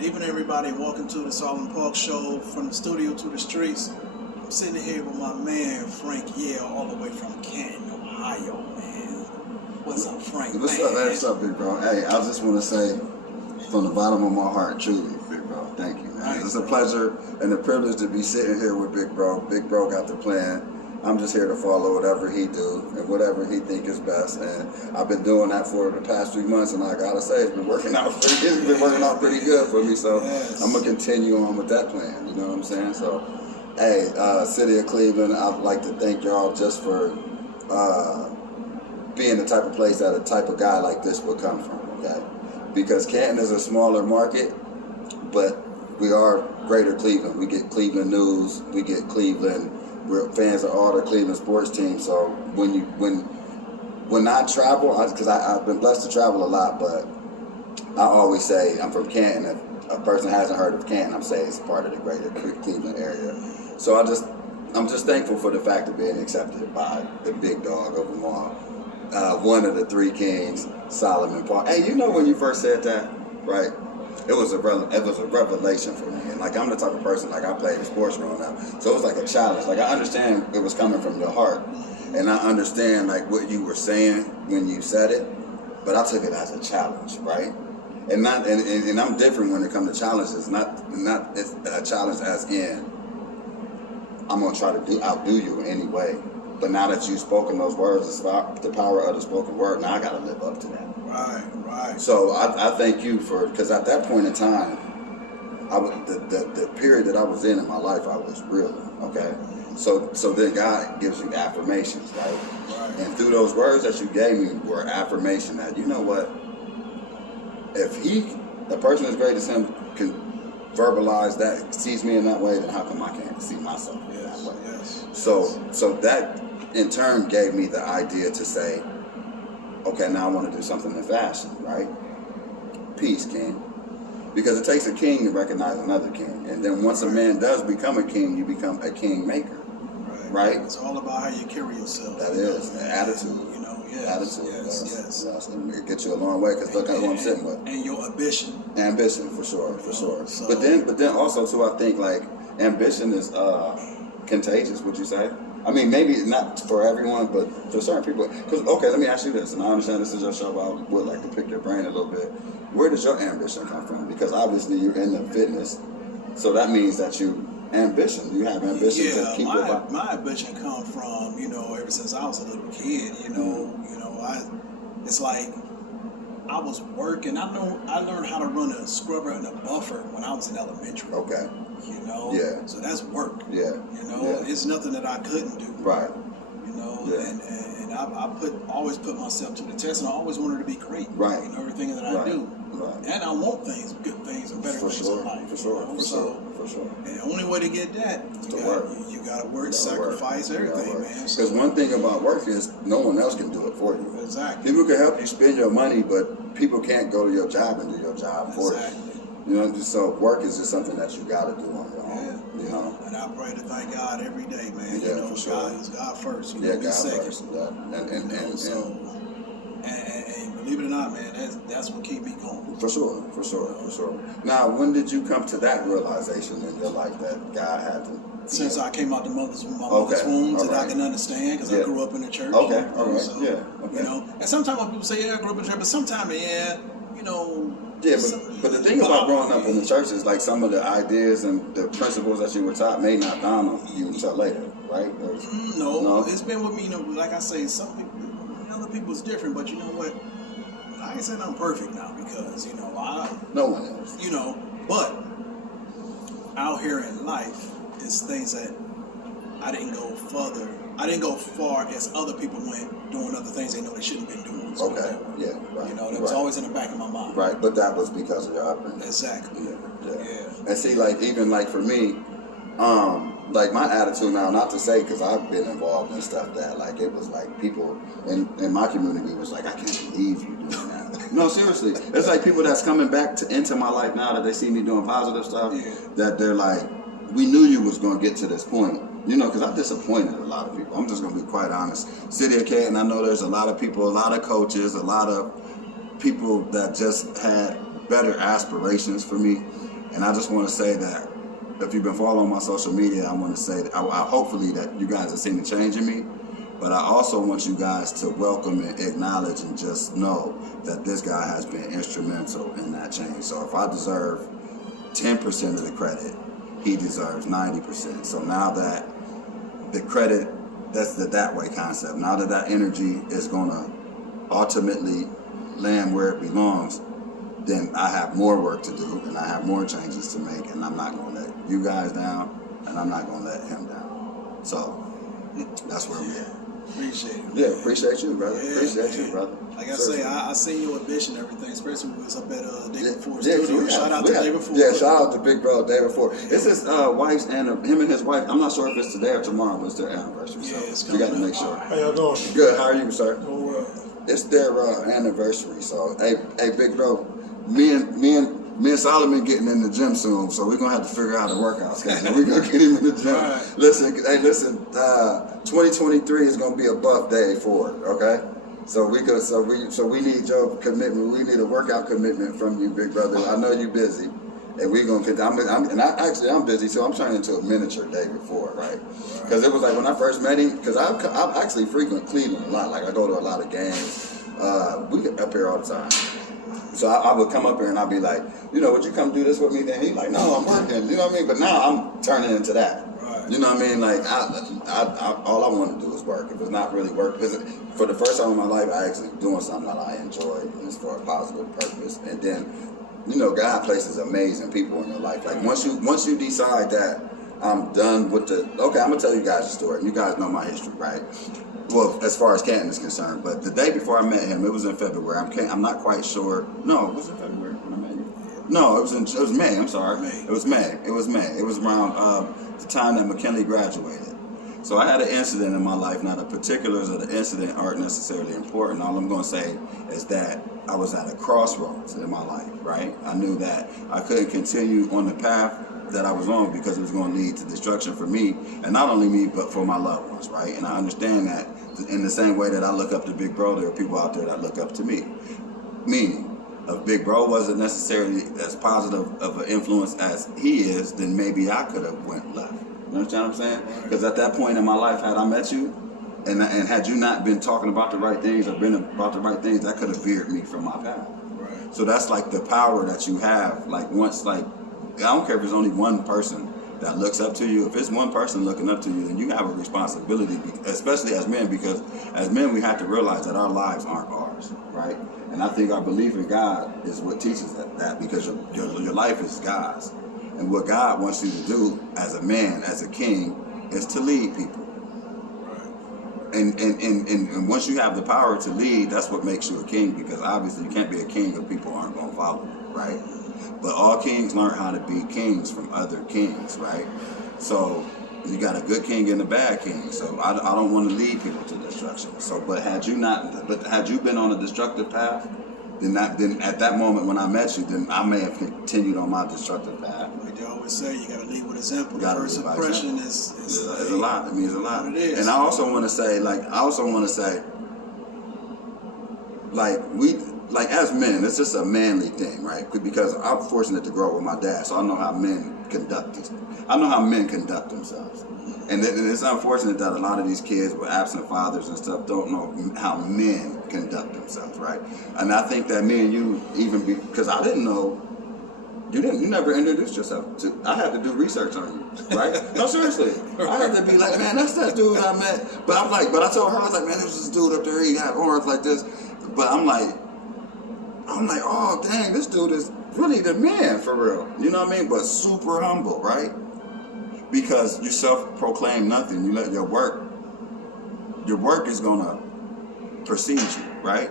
Good evening, everybody. Welcome to the Paulk show, from the studio to the streets. I'm sitting here with my man, Frankie, Yale, all the way from Canton, Ohio, man. What's up, Frank? What's up, man? What's up, big bro? Hey, I just want to say, from the bottom of my heart, truly, big bro, thank you, man. Nice, it's a pleasure and a privilege to be sitting here with big bro. Big bro got the plan. I'm just here to follow whatever he do and whatever he think is best. And I've been doing that for the past 3 months, and I gotta say, it's been working out pretty good for me. So yes. I'm gonna continue on with that plan. You know what I'm saying? So, hey, City of Cleveland, I'd like to thank y'all just for being the type of place that a type of guy like this would come from. Okay, because Canton is a smaller market, but we are Greater Cleveland. We get Cleveland news. We get Cleveland. We're fans of all the Cleveland sports teams. So when I travel, because I've been blessed to travel a lot, but I always say I'm from Canton. If a person hasn't heard of Canton, I'm saying it's part of the Greater Cleveland area. So I'm just thankful for the fact of being accepted by the big dog of them all. One of the three kings, Solomon Paulk. Hey, you know when you first said that, right? It was a revelation for me. And like, I'm the type of person, like, I play in sports room now, so it was like a challenge. Like, I understand it was coming from your heart, and I understand like what you were saying when you said it, but I took it as a challenge, right? And I'm different when it comes to challenges. Not it's a challenge as in I'm gonna try to outdo you in any way. But now that you've spoken those words, it's about the power of the spoken word. Now I gotta live up to that. Right. So I thank you for, because at that point in time, the period that I was in my life, I was reeling. Okay, so then God gives you affirmations, right? And through those words that you gave me were affirmation that, you know what, if the person as great as him can verbalize that, sees me in that way, then how come I can't see myself in that way? Yes. So that in turn gave me the idea to say, okay, now I want to do something in fashion, right? Peace, king. Because it takes a king to recognize another king. And then once a man does become a king, you become a king maker. Right? It's all about how you carry yourself. That is, the attitude. You know, yes. Attitude. Yes. And it gets you a long way, because look at who I'm sitting with. And your ambition. Ambition, for sure. So, but then also, too, I think, like, ambition is contagious, would you say? I mean, maybe not for everyone, but for certain people. Because, okay, let me ask you this, and I understand this is your show, but I would like to pick your brain a little bit. Where does your ambition come from? Because obviously you're in the fitness, so that means that you have ambition to keep your body. My ambition come from, ever since I was a little kid, it's like I was working. I learned how to run a scrubber and a buffer when I was in elementary. Okay. Yeah. So that's work. Yeah. It's nothing that I couldn't do. Right. Yeah. And I always put myself to the test, and I always wanted to be great. Right. Everything that I do. Right. And I want good things, and better things in life. For sure. And the only way to get that, you gotta work, sacrifice everything, man. Because one thing about work is no one else can do it for you. Exactly. People can help you spend your money, but people can't go to your job and do your job for you. So work is just something that you gotta do on your own. And I pray to thank God every day, man. For sure. God is God first. God second. First. And believe it or not, man, that's what keep me going. For sure. Now, when did you come to that realization in your life that God had to? Since I came out the mother's womb, that I can understand, because I grew up in the church. Okay, all right, so, and sometimes when people say, I grew up in the church, but sometimes, Yeah, but the thing about growing up in the church is, like, some of the ideas and the principles that you were taught may not dawn on you until later, right? No, it's been with me, like I say, some people, other people's different, but you know what? I ain't saying I'm perfect now, because, no one is. But out here in life, it's things that I didn't go further. I didn't go far as other people went doing other things they know they shouldn't have been doing. Okay, yeah, right. That was always in the back of my mind. Right, but that was because of your upbringing. Exactly. Yeah. And see, like, even like for me, like my attitude now, not to say, because I've been involved in stuff that, like, it was like people in my community was like, I can't believe you doing that. No, seriously. It's like people that's coming back into my life now that they see me doing positive stuff, that they're like, we knew you was going to get to this point. Because I disappointed a lot of people. I'm just going to be quite honest. City of Canton, I know there's a lot of people, a lot of coaches, a lot of people that just had better aspirations for me. And I just want to say that if you've been following my social media, I want to say that I hopefully that you guys have seen the change in me. But I also want you guys to welcome and acknowledge and just know that this guy has been instrumental in that change. So if I deserve 10% of the credit, he deserves 90%. So now that the credit, that's the that way concept. Now that that energy is going to ultimately land where it belongs, then I have more work to do and I have more changes to make, and I'm not going to let you guys down and I'm not going to let him down. So that's where we're at. Appreciate it. Yeah, appreciate you, brother. Yeah, appreciate man. you, brother. Like I say, I seen your ambition and everything, especially when we was up at David Ford's Yeah, studio. yeah, Shout out to David Ford. Yeah, shout out to big bro David Ford. It's his wife's and him and his wife. I'm not sure if it's today or tomorrow, but it's their anniversary. Yeah, it's so we got to coming make up. sure. How y'all doing? Good. How are you, sir? Doing well. It's their anniversary. So hey, big bro, me and Solomon getting in the gym soon, so we're gonna have to figure out a workout schedule. We're gonna get him in the gym. Right. Listen, 2023 is gonna be a buff day for it, okay? So we need your commitment. We need a workout commitment from you, big brother. I know you're busy, and we're gonna. I'm busy, so I'm turning into a miniature David Ford, right? Because it was like when I first met him, because I actually frequent Cleveland a lot. Like I go to a lot of games. We get up here all the time. So I would come up here and I'd be like, would you come do this with me? Then he's like, no, I'm working. You know what I mean? But now I'm turning into that. Right. You know what I mean? Like, all I want to do is work. If it's not really work, because for the first time in my life, I actually doing something that I enjoy and it's for a positive purpose. And then, God places amazing people in your life. Like once you decide that I'm done with I'm gonna tell you guys a story. You guys know my history, right? Well, as far as Canton is concerned, but the day before I met him, it was in February. I'm not quite sure. No, was it February when I met you? No, it was May. I'm sorry. May. It was May. It was around the time that McKinley graduated. So I had an incident in my life. Now the particulars of the incident aren't necessarily important. All I'm going to say is that I was at a crossroads in my life. Right? I knew that I couldn't continue on the path that I was on because it was going to lead to destruction for me, and not only me, but for my loved ones, right? And I understand that in the same way that I look up to Big Bro, there are people out there that look up to me. Meaning, if Big Bro wasn't necessarily as positive of an influence as he is, then maybe I could have went left. You understand what I'm saying? Because at that point in my life, had I met you, and had you not been talking about the right things or been about the right things, that could have veered me from my path. Right. So that's like the power that you have. Like once, like, I don't care if it's only one person that looks up to you. If it's one person looking up to you, then you have a responsibility, especially as men, because as men we have to realize that our lives aren't ours, right? And I think our belief in God is what teaches that because your life is God's. And what God wants you to do as a man, as a king, is to lead people. Right. And once you have the power to lead, that's what makes you a king, because obviously you can't be a king if people aren't going to follow you, right? But all kings learn how to be kings from other kings, right? So you got a good king and a bad king. So I don't want to lead people to destruction. So, but had you been on a destructive path, then at that moment when I met you, then I may have continued on my destructive path. Like they always say, you got to lead with example. You gotta First lead by impression example. is a lot. It means a lot. It is. And I also want to say, as men, it's just a manly thing, right? Because I'm fortunate to grow up with my dad, so I know how men conduct themselves. And it's unfortunate that a lot of these kids with absent fathers and stuff don't know how men conduct themselves, right? And I think that me and you, because I didn't know, you never introduced yourself to. I had to do research on you, right? No, seriously. I had to be like, man, that's that dude I met. But I told her, I was like, man, there's this dude up there, he got arms like this. But I'm like, oh, dang, this dude is really the man for real. You know what I mean? But super humble, right? Because you self-proclaim nothing. You let your work is going to precede you, right?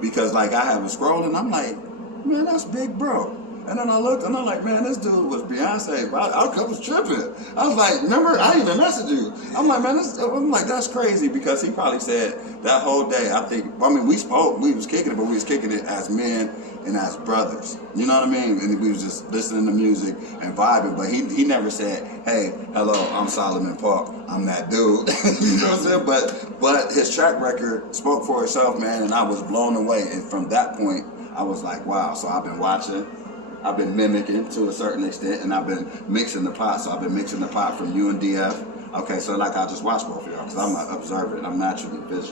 Because like I have a scrolling, I'm like, man, that's Big Bro. And then I looked and I'm like, man, this dude was Beyonce. I was tripping. I was like, remember, I even messaged you. I'm like, man, that's crazy, because he probably said that whole day, we spoke, we was kicking it, but we was kicking it as men and as brothers. You know what I mean? And we was just listening to music and vibing, but he never said, hey, hello, I'm Solomon Paulk. I'm that dude. You know what I'm saying? But his track record spoke for itself, man, and I was blown away. And from that point, I was like, wow, so I've been watching. I've been mimicking to a certain extent, and I've been mixing the pot. So I've been mixing the pot from UNDF. Okay, so like I just watched both of y'all because I'm an observer and I'm naturally visual.